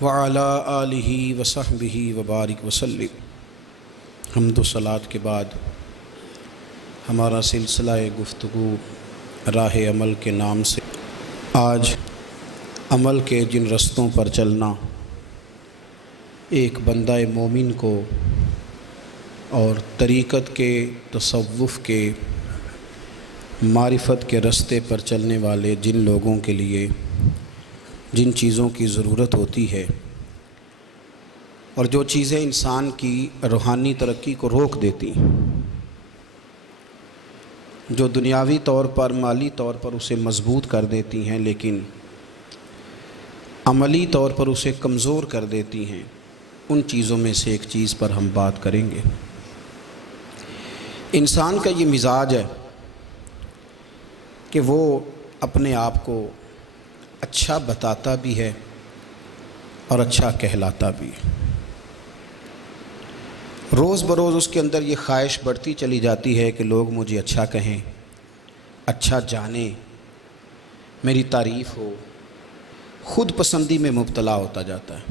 وعلی آلہ وصحبہ وبارک وسلم۔ حمد و صلات کے بعد ہمارا سلسلہ گفتگو راہ عمل کے نام سے آج عمل کے جن رستوں پر چلنا ایک بندہ مومن کو اور طریقت کے تصوف کے معرفت کے رستے پر چلنے والے جن لوگوں کے لیے جن چیزوں کی ضرورت ہوتی ہے اور جو چیزیں انسان کی روحانی ترقی کو روک دیتی، جو دنیاوی طور پر مالی طور پر اسے مضبوط کر دیتی ہیں لیکن عملی طور پر اسے کمزور کر دیتی ہیں، ان چیزوں میں سے ایک چیز پر ہم بات کریں گے۔ انسان کا یہ مزاج ہے کہ وہ اپنے آپ کو اچھا بتاتا بھی ہے اور اچھا کہلاتا بھی ہے۔ روز بروز اس کے اندر یہ خواہش بڑھتی چلی جاتی ہے کہ لوگ مجھے اچھا کہیں، اچھا جانیں، میری تعریف ہو، خود پسندی میں مبتلا ہوتا جاتا ہے۔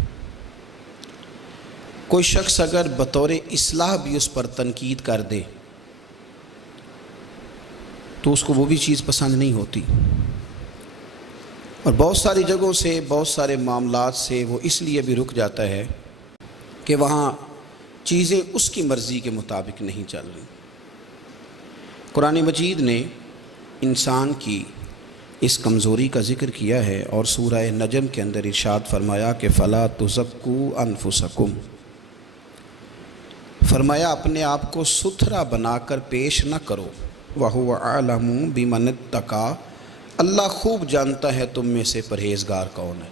کوئی شخص اگر بطور اصلاح بھی اس پر تنقید کر دے تو اس کو وہ بھی چیز پسند نہیں ہوتی، اور بہت ساری جگہوں سے بہت سارے معاملات سے وہ اس لیے بھی رک جاتا ہے کہ وہاں چیزیں اس کی مرضی کے مطابق نہیں چل رہی۔ قرآن مجید نے انسان کی اس کمزوری کا ذکر کیا ہے اور سورہ نجم کے اندر ارشاد فرمایا کہ فَلَا تُزَكُّوا أَنفُسَكُمْ، فرمایا اپنے آپ کو ستھرا بنا کر پیش نہ کرو، وَهُوَ أَعْلَمُ بِمَنِ اتَّقَىٰ، اللہ خوب جانتا ہے تم میں سے پرہیزگار کون ہے۔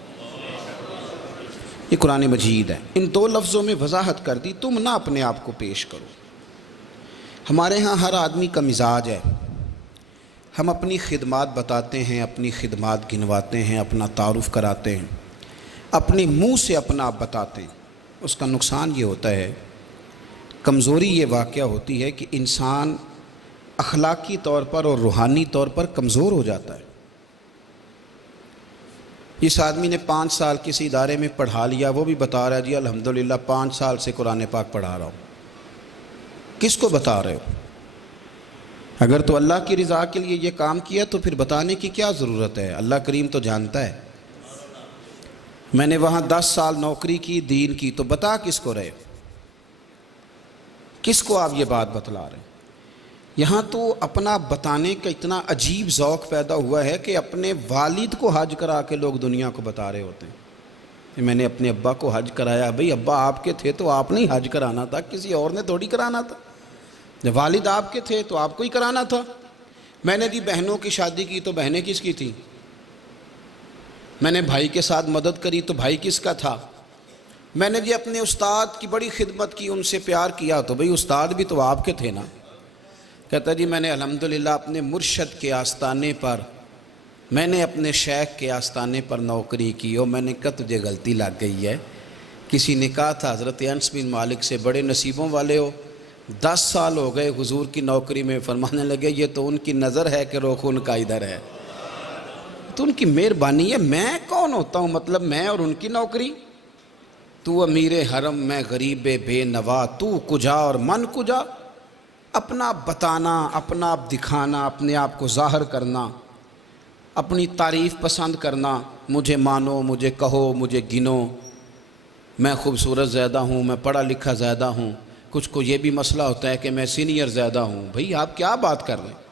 یہ قرآن مجید ہے، ان دو لفظوں میں وضاحت کر دی، تم نہ اپنے آپ کو پیش کرو۔ ہمارے ہاں ہر آدمی کا مزاج ہے، ہم اپنی خدمات بتاتے ہیں، اپنی خدمات گنواتے ہیں، اپنا تعارف کراتے ہیں، اپنے منہ سے اپنا آپ بتاتے ہیں۔ اس کا نقصان یہ ہوتا ہے، کمزوری یہ واقعہ ہوتی ہے کہ انسان اخلاقی طور پر اور روحانی طور پر کمزور ہو جاتا ہے۔ اس آدمی نے 5 سال کسی ادارے میں پڑھا لیا، وہ بھی بتا رہا ہے جی الحمدللہ 5 سال سے قرآن پاک پڑھا رہا ہوں۔ کس کو بتا رہے ہو؟ اگر تو اللہ کی رضا کے لیے یہ کام کیا تو پھر بتانے کی کیا ضرورت ہے؟ اللہ کریم تو جانتا ہے۔ میں نے وہاں 10 سال نوکری کی، دین کی، تو بتا کس کو رہے؟ کس کو آپ یہ بات بتلا رہے ہیں؟ یہاں تو اپنا بتانے کا اتنا عجیب ذوق پیدا ہوا ہے کہ اپنے والد کو حج کرا کے لوگ دنیا کو بتا رہے ہوتے ہیں۔ میں نے اپنے ابا کو حج کرایا، بھئی ابا آپ کے تھے تو آپ نے ہی حج کرانا تھا، کسی اور نے تھوڑی کرانا تھا۔ جب والد آپ کے تھے تو آپ کو ہی کرانا تھا۔ میں نے جی بہنوں کی شادی کی تو بہنیں کس کی تھیں؟ میں نے بھائی کے ساتھ مدد کری تو بھائی کس کا تھا؟ میں نے جی اپنے استاد کی بڑی خدمت کی، ان سے پیار کیا تو بھئی استاد بھی تو آپ کے تھے نا۔ کہتا جی میں نے الحمدللہ اپنے مرشد کے آستانے پر، میں نے اپنے شیخ کے آستانے پر نوکری کی، اور میں نے کہا تجھے غلطی لگ گئی ہے۔ کسی نے کہا تھا حضرت انس بن مالک سے بڑے نصیبوں والے ہو، 10 سال ہو گئے حضور کی نوکری میں، فرمانے لگے یہ تو ان کی نظر ہے کہ رخ ان کا ادھر ہے، تو ان کی مہربانی ہے، میں کون ہوتا ہوں مطلب میں اور ان کی نوکری؟ تو امیر حرم میں غریب بے نوا، تو کجا اور من کجا۔ اپنا بتانا، اپنا آپ دکھانا، اپنے آپ کو ظاہر کرنا، اپنی تعریف پسند کرنا، مجھے مانو، مجھے کہو، مجھے گنو، میں خوبصورت زیادہ ہوں، میں پڑھا لکھا زیادہ ہوں۔ کچھ کو یہ بھی مسئلہ ہوتا ہے کہ میں سینئر زیادہ ہوں۔ بھئی آپ کیا بات کر رہے ہیں؟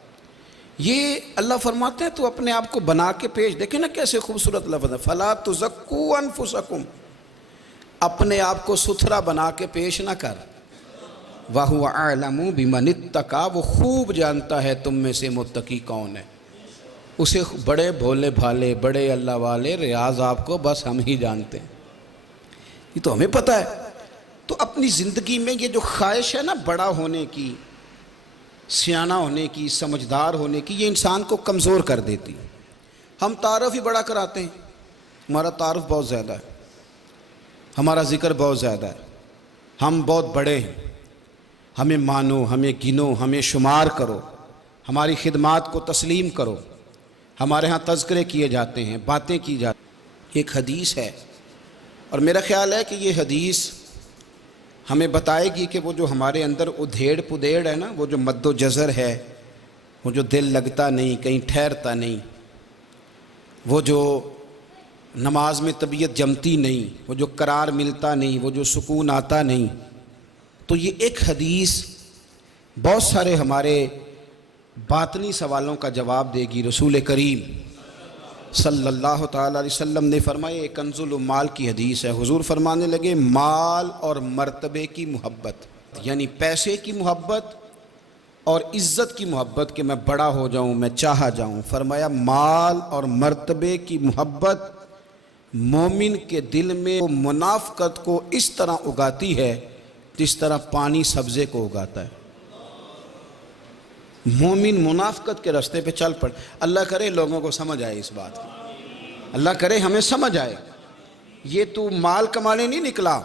یہ اللہ فرماتے ہیں تو اپنے آپ کو بنا کے پیش، دیکھیں نا کیسے خوبصورت لفظ ہے، فَلَا تُزَكُّوا أَنفُسَكُمْ، اپنے آپ کو ستھرا بنا کے پیش نہ کر، وَهُوَ أَعْلَمُ بِمَنِ اتَّقَىٰ، وہ خوب جانتا ہے تم میں سے متقی کون ہے۔ اسے بڑے بھولے بھالے، بڑے اللہ والے، ریاض آپ کو بس ہم ہی جانتے ہیں، یہ تو ہمیں پتہ ہے۔ تو اپنی زندگی میں یہ جو خواہش ہے نا بڑا ہونے کی، سیانہ ہونے کی، سمجھدار ہونے کی، یہ انسان کو کمزور کر دیتی۔ ہم تعارف ہی بڑا کراتے ہیں، ہمارا تعارف بہت زیادہ ہے، ہمارا ذکر بہت زیادہ ہے، ہم بہت بڑے ہیں، ہمیں مانو، ہمیں گنو، ہمیں شمار کرو، ہماری خدمات کو تسلیم کرو۔ ہمارے ہاں تذکرے کیے جاتے ہیں، باتیں کی جاتی ہیں۔ ایک حدیث ہے اور میرا خیال ہے کہ یہ حدیث ہمیں بتائے گی کہ وہ جو ہمارے اندر ادھیڑ پدیڑ ہے نا، وہ جو مد و جزر ہے، وہ جو دل لگتا نہیں، کہیں ٹھہرتا نہیں، وہ جو نماز میں طبیعت جمتی نہیں، وہ جو قرار ملتا نہیں، وہ جو سکون آتا نہیں، تو یہ ایک حدیث بہت سارے ہمارے باطنی سوالوں کا جواب دے گی۔ رسول کریم صلی اللہ تعالیٰ علیہ وسلم نے فرمایا، ایک کنز الاموال کی حدیث ہے، حضور فرمانے لگے مال اور مرتبے کی محبت، یعنی پیسے کی محبت اور عزت کی محبت کہ میں بڑا ہو جاؤں، میں چاہا جاؤں۔ فرمایا مال اور مرتبے کی محبت مومن کے دل میں منافقت کو اس طرح اگاتی ہے جس طرح پانی سبزے کو اگاتا ہے۔ مومن منافقت کے راستے پہ چل پڑ، اللہ کرے لوگوں کو سمجھ آئے اس بات کی، اللہ کرے ہمیں سمجھ آئے۔ یہ تو مال کمانے نہیں نکلا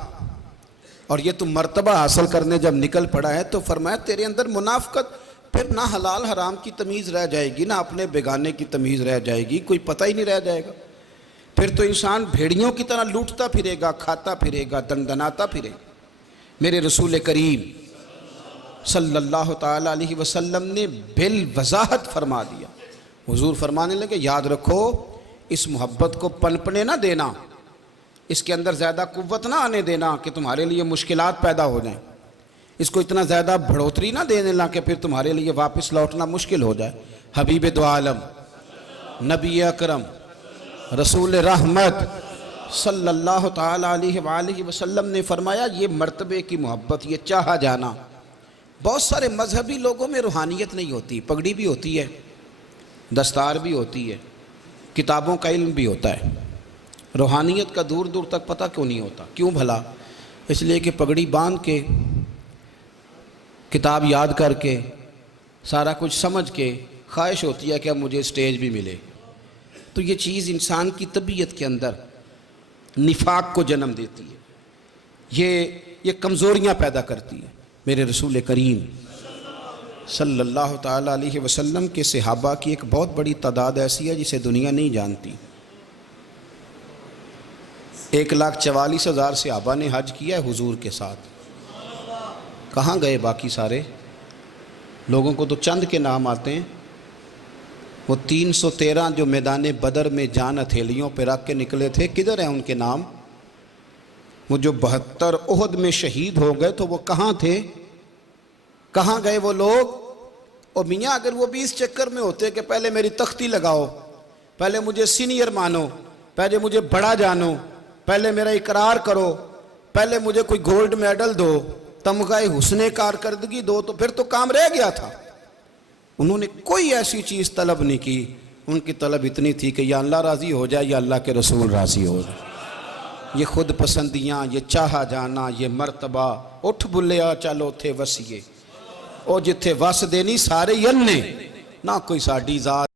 اور یہ تو مرتبہ حاصل کرنے جب نکل پڑا ہے تو فرمایا تیرے اندر منافقت، پھر نہ حلال حرام کی تمیز رہ جائے گی، نہ اپنے بیگانے کی تمیز رہ جائے گی، کوئی پتہ ہی نہیں رہ جائے گا۔ پھر تو انسان بھیڑیوں کی طرح لوٹتا پھرے گا، کھاتا پھرے گا، دندناتا پھرے گا۔ میرے رسول کریم صلی اللہ تعالیٰ علیہ وسلم نے بالوضاحت فرما دیا۔ حضور فرمانے لگے یاد رکھو اس محبت کو پنپنے نہ دینا، اس کے اندر زیادہ قوت نہ آنے دینا کہ تمہارے لیے مشکلات پیدا ہو جائیں، اس کو اتنا زیادہ بڑھوتری نہ دینے لا کہ پھر تمہارے لیے واپس لوٹنا مشکل ہو جائے۔ حبیب دو عالم نبی اکرم رسول رحمت صلی اللہ تعالیٰ علیہ وآلہ وسلم نے فرمایا یہ مرتبے کی محبت، یہ چاہا جانا۔ بہت سارے مذہبی لوگوں میں روحانیت نہیں ہوتی، پگڑی بھی ہوتی ہے، دستار بھی ہوتی ہے، کتابوں کا علم بھی ہوتا ہے، روحانیت کا دور دور تک پتہ کیوں نہیں ہوتا؟ کیوں بھلا؟ اس لیے کہ پگڑی باندھ کے، کتاب یاد کر کے، سارا کچھ سمجھ کے خواہش ہوتی ہے کہ اب مجھے اسٹیج بھی ملے، تو یہ چیز انسان کی طبیعت کے اندر نفاق کو جنم دیتی ہے، یہ کمزوریاں پیدا کرتی ہے۔ میرے رسول کریم صلی اللہ تعالیٰ علیہ وسلم کے صحابہ کی ایک بہت بڑی تعداد ایسی ہے جسے دنیا نہیں جانتی۔ 1,44,000 صحابہ نے حج کیا ہے حضور کے ساتھ۔ کہاں گئے باقی سارے لوگوں کو؟ تو چند کے نام آتے ہیں، وہ 313 جو میدان بدر میں جان ہتھیلیوں پہ رکھ کے نکلے تھے، کدھر ہیں ان کے نام؟ وہ جو 72 احد میں شہید ہو گئے تو وہ کہاں تھے؟ کہاں گئے وہ لوگ؟ اور میاں اگر وہ بھی اس چکر میں ہوتے کہ پہلے میری تختی لگاؤ، پہلے مجھے سینئر مانو، پہلے مجھے بڑا جانو، پہلے میرا اقرار کرو، پہلے مجھے کوئی گولڈ میڈل دو، تمغہ حسن کارکردگی دو، تو پھر تو کام رہ گیا تھا۔ انہوں نے کوئی ایسی چیز طلب نہیں کی، ان کی طلب اتنی تھی کہ یا اللہ راضی ہو جائے یا اللہ کے رسول راضی ہو جائے۔ یہ خود پسندیاں، یہ چاہا جانا، یہ مرتبہ، اٹھ بلیا چلو تھے وسیے، او جتھے وس دینی سارے یننے، نہ کوئی ساڈی ذات